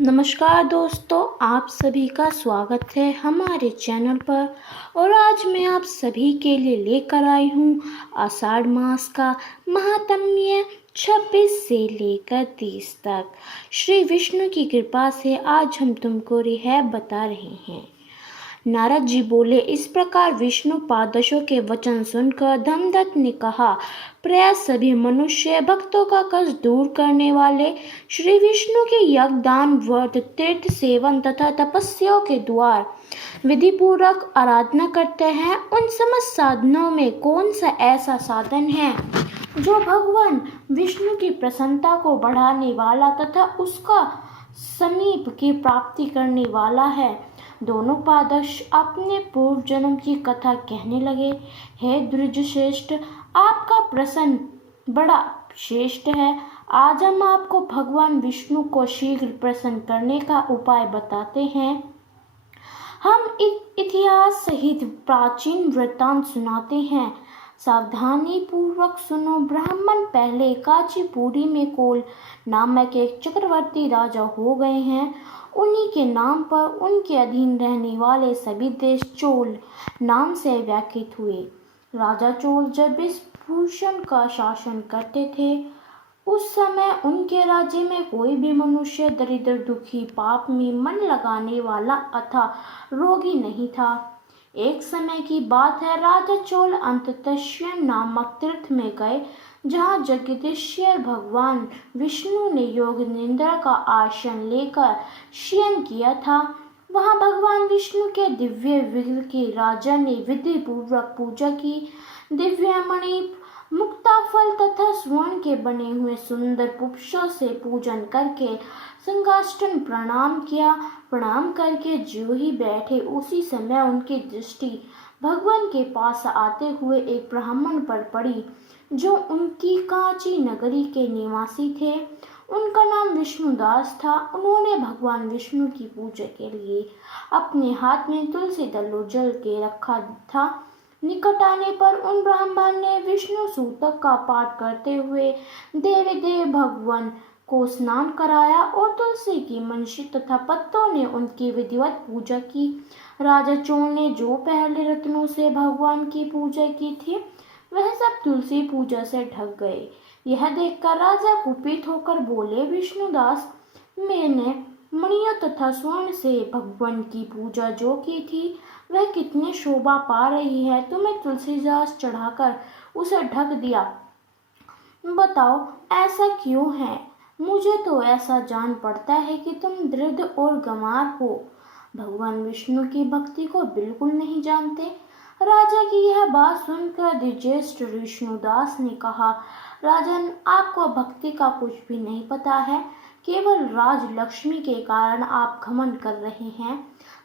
नमस्कार दोस्तों, आप सभी का स्वागत है हमारे चैनल पर। और आज मैं आप सभी के लिए लेकर आई हूँ आषाढ़ मास का महात्म्य 26 से लेकर 30 तक। श्री विष्णु की कृपा से आज हम तुमको यह बता रहे हैं। नारद जी बोले, इस प्रकार विष्णु पादशों के वचन सुनकर धमदत्त ने कहा, प्रयास सभी मनुष्य भक्तों का कष्ट दूर करने वाले श्री विष्णु के यज्ञ, दान, व्रत, तीर्थ सेवन तथा तपस्याओं के द्वार विधि पूर्वक आराधना करते हैं। उन समस्त साधनों में कौन सा ऐसा साधन है जो भगवान विष्णु की प्रसन्नता को बढ़ाने वाला तथा उसका समीप की प्राप्ति करने वाला है। दोनों पादश अपने पूर्व जन्म की कथा कहने लगे। हे द्विजश्रेष्ठ, आपका प्रश्न बड़ा श्रेष्ठ है। आज हम आपको भगवान विष्णु को शीघ्र प्रसन्न करने का उपाय बताते हैं। हम इतिहास सहित प्राचीन वृत्तांत सुनाते हैं। सावधानी पूर्वक सुनो। ब्राह्मण पहले कांचीपुरी में कोल नामक एक चक्रवर्ती राजा हो गए हैं। उन्हीं के नाम पर उनके अधीन रहने वाले सभी देश चोल नाम से व्याख्यात हुए। राजा चोल जब विभूषण का शासन करते थे, उस समय उनके राज्य में कोई भी मनुष्य दरिद्र, दुखी, पाप में मन लगाने वाला अथवा रोगी नहीं था। एक समय की बात है, राजा चोल अंततश्यन नामक तीर्थ में गए, जहाँ जगदीश्वर भगवान विष्णु ने योग निद्रा का आसन लेकर शयन किया था। वहाँ भगवान विष्णु के दिव्य विग्रह की राजा ने विधि पूर्वक पूजा की। दिव्यमणि, मुक्ताफल तथा स्वर्ण के बने हुए सुंदर पुष्पों से पूजन करके संगाष्टन प्रणाम किया। प्रणाम करके जो ही बैठे, उसी समय उनकी दृष्टि भगवान के पास आते हुए एक ब्राह्मण पर पड़ी, जो उनकी कांची नगरी के निवासी थे। उनका नाम विष्णुदास था। उन्होंने भगवान विष्णु की पूजा के लिए अपने हाथ में तुलसी दल जल के रखा था। निकट आने पर उन ब्राह्मण ने विष्णु सूतक का पाठ करते हुए देव भगवान को स्नान कराया और तुलसी की मंशी तथा पत्तों ने उनकी विधिवत पूजा की। राजा चोल ने जो पहले रत्नों से भगवान की पूजा की थी, वह सब तुलसी पूजा से ढक गए। यह देखकर राजा कुपित होकर बोले, विष्णुदास, मैंने मणियों तथा स्वर्ण से भगवान की पूजा जो की थी, वह कितनी शोभा पा रही है। तुम्हें तुलसीदास चढ़ाकर उसे ढक दिया। बताओ, ऐसा क्यों है? मुझे तो ऐसा जान पड़ता है कि तुम दृढ़ और गंवार हो, भगवान विष्णु की भक्ति को बिल्कुल नहीं जानते। राजा की यह बात सुनकर द्विजेष्ठ विष्णुदास ने कहा, राजन, आपको भक्ति का कुछ भी नहीं पता है। केवल राज लक्ष्मी के कारण आप घमंड कर रहे हैं।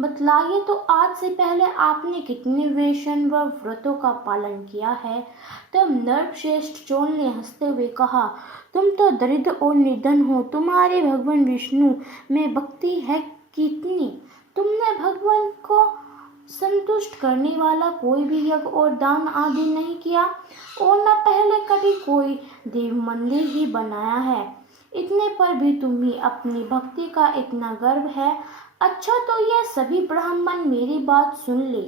बतलाइए तो, आज से पहले आपने कितने वेशन व व्रतों का पालन किया है? तब नरश्रेष्ठ चोल ने हंसते हुए कहा, तुम तो दरिद्र और निर्धन हो। तुम्हारे भगवान विष्णु में भक्ति है कितनी? तुमने भगवान को संतुष्ट करने वाला कोई भी यज्ञ और दान आदि नहीं किया, और न पहले कभी कोई देव मंदिर ही बनाया है। इतने पर भी तुम्हें अपनी भक्ति का इतना गर्व है। अच्छा, तो यह सभी ब्राह्मण मेरी बात सुन ले।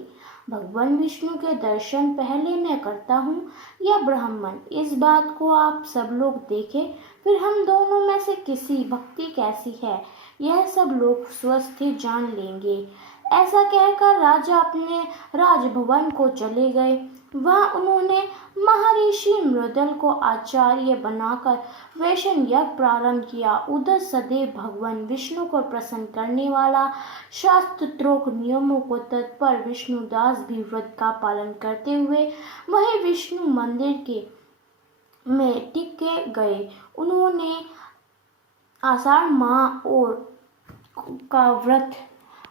भगवान विष्णु के दर्शन पहले मैं करता हूँ या ब्राह्मण, इस बात को आप सब लोग देखें, फिर हम दोनों में से किसी भक्ति कैसी है, यह सब लोग स्वस्थ जान लेंगे। ऐसा कहकर राजा अपने राजभवन को चले गए। वहाँ उन्होंने महर्षि मृदल को आचार्य बनाकर वैशन यज्ञ प्रारंभ किया। उधर सदैव भगवान विष्णु को प्रसन्न करने वाला शास्त्रोक्त नियमों को तत्पर विष्णुदास भी व्रत का पालन करते हुए वही विष्णु मंदिर के में टिके गए। उन्होंने आषाढ़ माह और का व्रत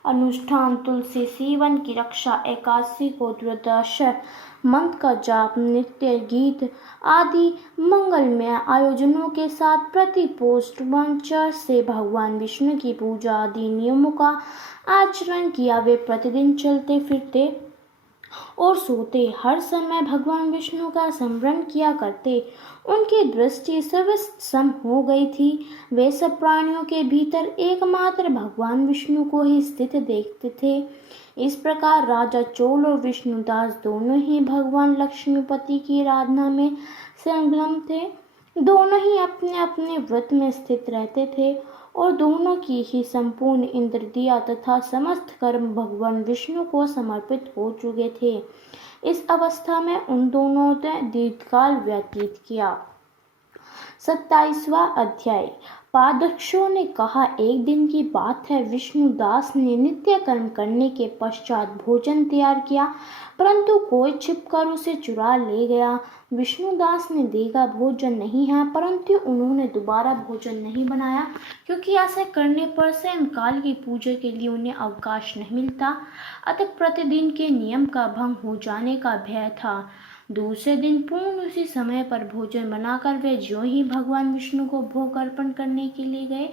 अनुष्ठान, तुलसी सेवन की रक्षा, एकादशी को द्वादश मंत्र का जाप, नृत्य, गीत आदि मंगलमय आयोजनों के साथ प्रति पोष्टवंचर से भगवान विष्णु की पूजा आदि नियमों का आचरण किया। वे प्रतिदिन चलते फिरते और सोते हर समय भगवान विष्णु का स्मरण किया करते। उनकी दृष्टि सर्वत्र सम हो गई थी। वे सब प्राणियों के भीतर एकमात्र भगवान विष्णु को ही स्थित देखते थे। इस प्रकार राजा चोल और विष्णुदास दोनों ही भगवान लक्ष्मीपति की आराधना में संलग्न थे। दोनों ही अपने अपने व्रत में स्थित रहते थे और दोनों की ही संपूर्ण इंद्रियां तथा समस्त कर्म भगवान विष्णु को समर्पित हो चुके थे। इस अवस्था में उन दोनों ने दीर्घकाल व्यतीत किया। 27वां अध्याय। पादक्षों ने कहा, एक दिन की बात है, विष्णुदास ने नित्य कर्म करने के पश्चात भोजन तैयार किया, परंतु कोई छिपकर उसे चुरा ले गया। विष्णुदास ने देखा भोजन नहीं है, परंतु उन्होंने दोबारा भोजन नहीं बनाया, क्योंकि ऐसा करने पर स्वयं काल की पूजा के लिए उन्हें अवकाश नहीं मिलता। अतः प्रतिदिन के नियम का भंग हो जाने का भय था। दूसरे दिन पूर्ण उसी समय पर भोजन बनाकर वे ज्यों ही भगवान विष्णु को भोग अर्पण करने के लिए गए,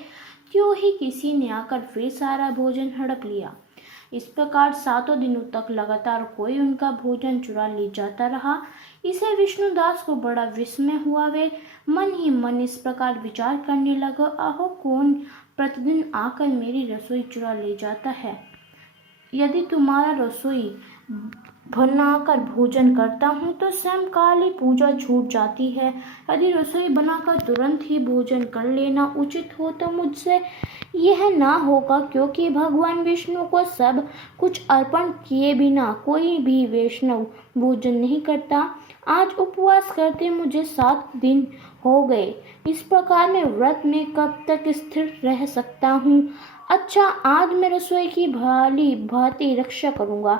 त्यों ही किसी ने आकर फिर सारा भोजन हड़प लिया। इस प्रकार 7 दिनों तक लगातार कोई उनका भोजन चुरा ले जाता रहा। इसे विष्णुदास को बड़ा विस्मय हुआ। वे मन ही मन इस प्रकार विचार करने लगे, आहो, कौन प्रतिदिन आकर मेरी रसोई चुरा ले जाता है? यदि तुम्हारा रसोई बनाकर भोजन करता हूँ तो स्वयं काली पूजा छूट जाती है। यदि रसोई बनाकर तुरंत ही भोजन कर लेना उचित हो तो मुझसे यह ना होगा, क्योंकि भगवान विष्णु को सब कुछ अर्पण किए बिना कोई भी वैष्णव भोजन नहीं करता। आज उपवास करते मुझे 7 दिन हो गए। इस प्रकार मैं व्रत में कब तक स्थिर रह सकता हूँ? अच्छा, आज मैं रसोई की भली भांति रक्षा करूंगा।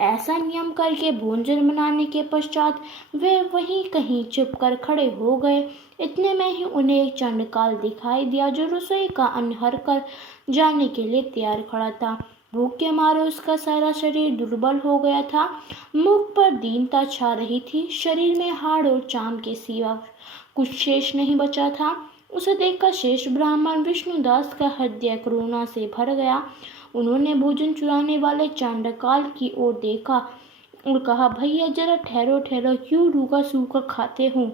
ऐसा नियम करके भोजन बनाने के पश्चात वे वहीं कहीं चुपकर खड़े हो गए। इतने में ही उन्हें एक चंडकाल दिखाई दिया, जो रसोई का अन्न हर कर जाने के लिए तैयार खड़ा था। भूख के मारे उसका सारा शरीर दुर्बल हो गया था। मुख पर दीनता छा रही थी। शरीर में हाड़ और चाम के सिवा कुछ शेष नहीं बचा था। उसे देखकर शेष ब्राह्मण विष्णुदास का हृदय करुणा से भर गया। उन्होंने भोजन चुराने वाले चांडकाल की ओर देखा और कहा, भैया जरा ठहरो ठहरो, क्यों रूखा सूखा खाते हो?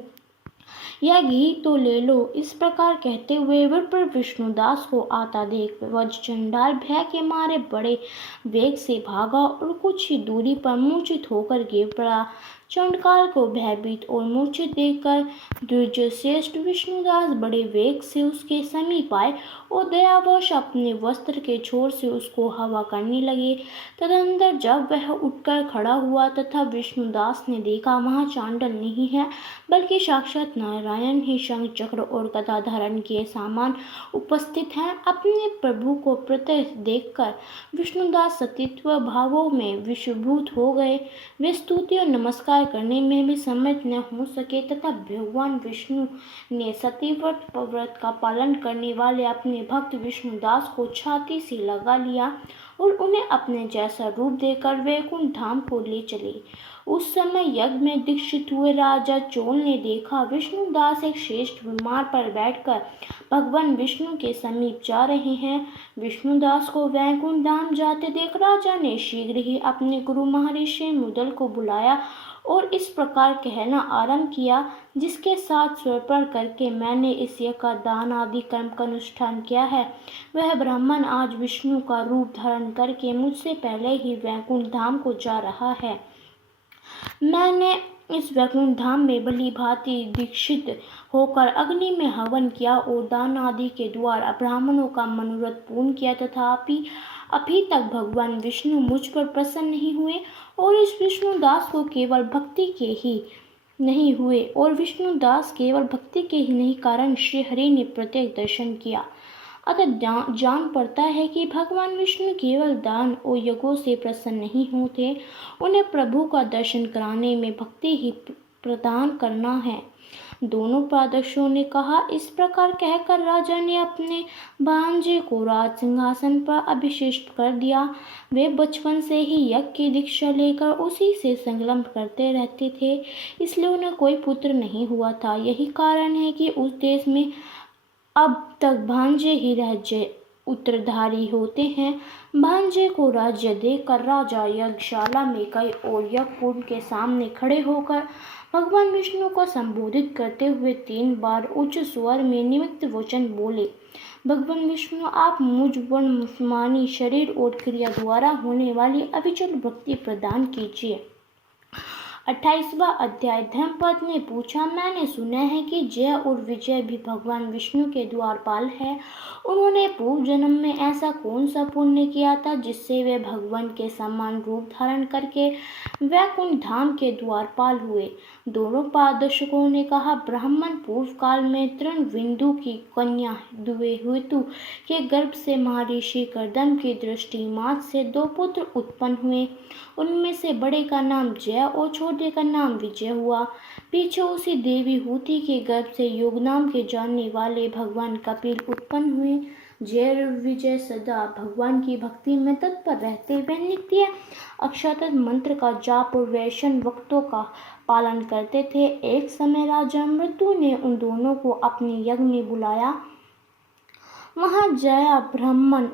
यह घी तो ले लो। इस प्रकार कहते हुए विप्र विष्णुदास को आता देख वज चंडाल भय के मारे बड़े वेग से भागा और कुछ ही दूरी पर मूर्छित होकर गिर पड़ा। चंडकाल को भयभीत और मूर्छित देखकर द्विजश्रेष्ठ विष्णुदास बड़े वेग से उसके समीप आए और दयावश अपने वस्त्र के छोर से उसको हवा करने लगे। तदनंतर जब वह उठकर खड़ा हुआ तथा विष्णुदास ने देखा वहाँ चांडल नहीं है, बल्कि साक्षात नारायण ही शंख चक्र और गदा धारण किए सामान उपस्थित हैं, अपने प्रभु को प्रत्यक्ष देखकर विष्णुदास सतीत्व भावों में विषभूत हो गए। वे स्तुति और नमस्कार करने में भी सम्मत न हो सके तथा भगवान विष्णु ने सतीव्रत व्रत का पालन करने वाले अपने भक्त विष्णुदास को छाती से लगा लिया और उन्हें अपने जैसा रूप देकर वैकुंठ धाम को ले चले। उस समय यज्ञ में दीक्षित हुए राजा चोल ने देखा विष्णुदास एक श्रेष्ठ विमान पर बैठकर भगवान विष्णु के समीप जा रहे हैं। विष्णुदास को वैकुंठ धाम जाते देख राजा ने शीघ्र ही अपने गुरु महर्षि मुदल को बुलाया और इस प्रकार कहना आरंभ किया, जिसके साथ समर्पण करके मैंने इस यज्ञ का दान आदि कर्म का अनुष्ठान किया है, वह ब्राह्मण आज विष्णु का रूप धारण करके मुझसे पहले ही वैकुंठ धाम को जा रहा है। मैंने इस वैकुंठ धाम में भली भांति दीक्षित होकर अग्नि में हवन किया और दान आदि के द्वारा ब्राह्मणों का मनोरथ पूर्ण किया, तथापि अभी तक भगवान विष्णु मुझ पर प्रसन्न नहीं हुए और इस विष्णुदास को केवल भक्ति के ही नहीं हुए और विष्णुदास केवल भक्ति के ही नहीं कारण श्री हरि ने प्रत्येक दर्शन किया। अतः जान पड़ता है कि भगवान विष्णु केवल दान और यज्ञों से प्रसन्न नहीं होते, उन्हें प्रभु का दर्शन कराने में भक्ति ही प्रदान करना है। दोनों पादर्शों ने कहा। इस प्रकार कहकर राजा ने अपने भांजे को राज सिंहासन पर अभिषिक्त कर दिया। वे बचपन से ही यज्ञ की दीक्षा लेकर उसी से संलग्न करते रहते थे, इसलिए उन्हें कोई पुत्र नहीं हुआ था। यही कारण है कि उस देश में अब तक भांजे ही उत्तरधारी होते हैं। भांजे को राज्य देकर राजा यज्ञशाला में गए और यज्ञकुंड के सामने खड़े होकर भगवान विष्णु को संबोधित करते हुए 3 बार उच्च स्वर में निमित्त वचन बोले। भगवान विष्णु, आप मुझ वनमानी शरीर और क्रिया द्वारा होने वाली अविचल भक्ति प्रदान कीजिए। 28वां अध्याय। धर्मपद ने पूछा, मैंने सुना है कि जय और विजय भी भगवान विष्णु के द्वारपाल है। उन्होंने पूर्व जन्म में ऐसा कौन सा पुण्य किया था जिससे वे भगवान के समान रूप धारण करके वैकुंठ धाम के द्वारपाल हुए। दोनों पादर्शकों ने कहा, ब्राह्मण पूर्व काल में तृणविंदु की कन्या हेतु के गर्भ से महर्षि कर्दम की दृष्टि मात से 2 पुत्र उत्पन्न हुए। उनमें से बड़े का नाम जय और छोटे का नाम विजय हुआ। पीछे उसी देवी हूति के गर्भ से योग नाम के जानने वाले भगवान कपिल उत्पन्न हुए। जय और विजय सदा भगवान की भक्ति में तत्पर रहते वे नित्य अक्षत मंत्र का जाप और वैष्णव वक्तों का पालन करते थे। एक समय राजा मृत्यु ने उन दोनों को अपने यज्ञ में बुलाया। वहां जया ब्राह्मण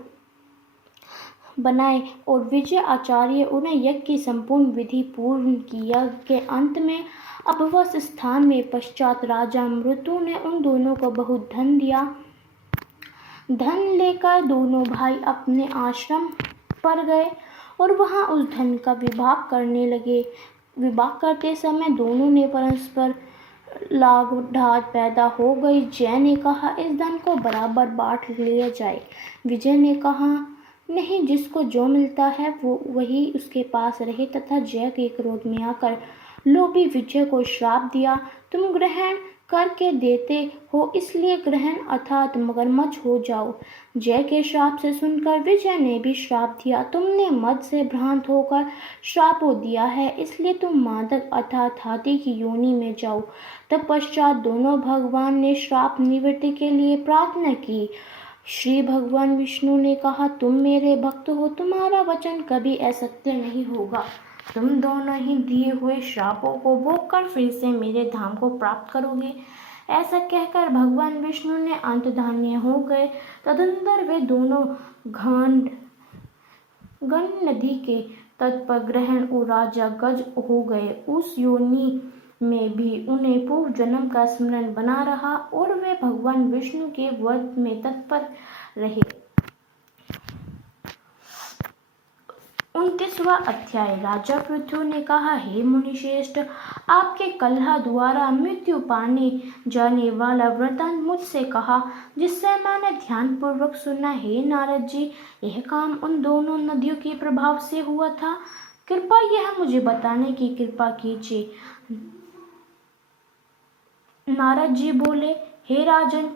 बनाए और विजय आचार्य उन्हें यज्ञ की संपूर्ण विधि पूर्ण की। यज्ञ के अंत में अपवस स्थान में पश्चात राजा मृत्यु ने उन दोनों को बहुत धन दिया। धन लेकर दोनों भाई अपने आश्रम पर गए और वहां उस धन का विभाग करने लगे। विभाग करते समय दोनों ने परस्पर लाग ढात पैदा हो गई। जय ने कहा, इस धन को बराबर बांट लिया जाए। विजय ने कहा, नहीं, जिसको जो मिलता है वो वही उसके पास रहे। तथा जय के क्रोध में आकर लोभी विजय को श्राप दिया, तुम ग्रहण करके देते हो इसलिए ग्रहण अर्थात मगरमच्छ हो जाओ। जय के श्राप से सुनकर विजय ने भी श्राप दिया, तुमने मद से भ्रांत होकर श्राप दिया है इसलिए तुम मादक अर्थात हाथी की योनि में जाओ। तब पश्चात दोनों भगवान ने श्राप निवृत्ति के लिए प्रार्थना की। श्री भगवान विष्णु ने कहा, तुम मेरे भक्त हो, तुम्हारा वचन कभी असत्य नहीं होगा। तुम दोनों ही दिए हुए श्रापों को भोग कर फिर से मेरे धाम को प्राप्त करोगे। ऐसा कहकर भगवान विष्णु ने अंतर्धानी हो गए। तदनंतर वे दोनों गंड नदी के तट पर ग्रहण और राजा गज हो गए। उस योनि में भी उन्हें पूर्व जन्म का स्मरण बना रहा और वे भगवान विष्णु के व्रत में तत्पर रहे। 29वां अध्याय। राजा पृथु ने कहा, हे मुनिश्रेष्ठ, आपके कलह द्वारा मृत्यु पाने जाने वाला वरदान मुझसे कहा जिससे मैंने ध्यान पूर्वक सुना। हे नारद जी, यह काम उन दोनों नदियों के प्रभाव से हुआ था। कृपया यह मुझे बताने की कृपा कीजिए। नारद जी बोले, हे राजन,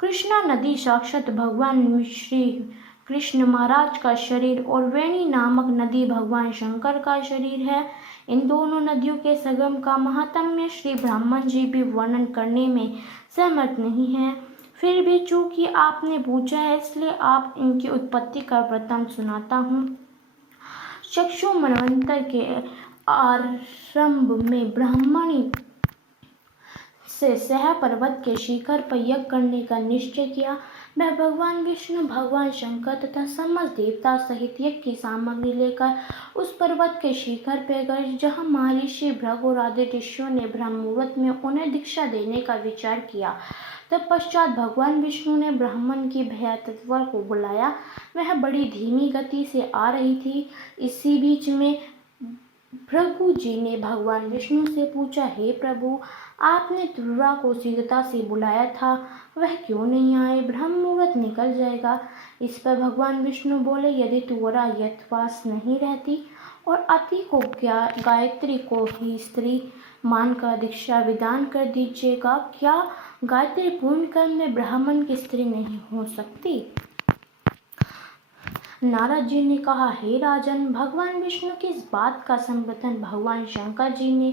कृष्णा नदी साक्षात भगवान श्री कृष्ण महाराज का शरीर और वेणी नामक नदी भगवान शंकर का शरीर है। इन दोनों नदियों के संगम का महात्म्य श्री ब्राह्मण जी भी वर्णन करने में सहमत नहीं है। फिर भी चूंकि आपने पूछा है इसलिए आप इनकी उत्पत्ति का वृत्तांत सुनाता हूँ। चक्षु मनवंतर के आरंभ में ब्राह्मणी से सह पर्वत के शिखर पर यज्ञ करने का निश्चय किया। वह भगवान विष्णु, भगवान शंकर तथा समस्त देवता सहित यज्ञ की सामग्री लेकर उस पर्वत के शिखर पर गए जहाँ महर्षि भृगु और आदि ऋषियों ने ब्रह्म मुहूर्त में उन्हें दीक्षा देने का विचार किया। तब पश्चात भगवान विष्णु ने ब्राह्मण की भया तत्वर को बुलाया। वह बड़ी धीमी गति से आ रही थी। इसी बीच में भृगु जी ने भगवान विष्णु से पूछा, हे प्रभु, आपने तुर्वा को शीघ्रता से बुलाया था, वह क्यों नहीं आए? ब्रह्म मुहूर्त निकल जाएगा। इस पर भगवान विष्णु बोले, यदि तुर्वा यथावास नहीं रहती और अति को गायत्री को ही स्त्री मानकर दीक्षा विधान कर दीजिएगा। क्या गायत्री पूर्ण कर्म में ब्राह्मण की स्त्री नहीं हो सकती? नारद जी ने कहा, हे राजन, भगवान विष्णु की इस बात का संबोधन भगवान शंकर जी ने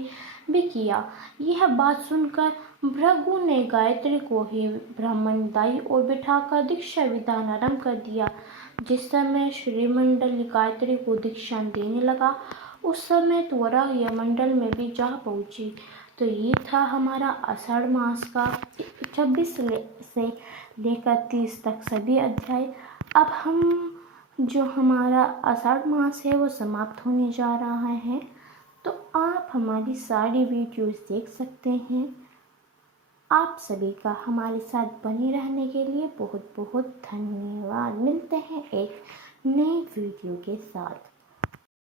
भी किया। यह बात सुनकर भृगु ने गायत्री को ही ब्राह्मण दाई और बिठाकर दीक्षा विधान आरंभ कर दिया। जिस समय श्रीमंडल गायत्री को दीक्षा देने लगा उस समय त्वरा यमंडल में भी जा पहुंची। तो ये था हमारा आषाढ़ मास का 26 से लेकर 30 तक सभी अध्याय। अब हम जो हमारा आषाढ़ मास है वो समाप्त होने जा रहा है, तो आप हमारी सारी वीडियोस देख सकते हैं। आप सभी का हमारे साथ बने रहने के लिए बहुत बहुत धन्यवाद। मिलते हैं एक नए वीडियो के साथ।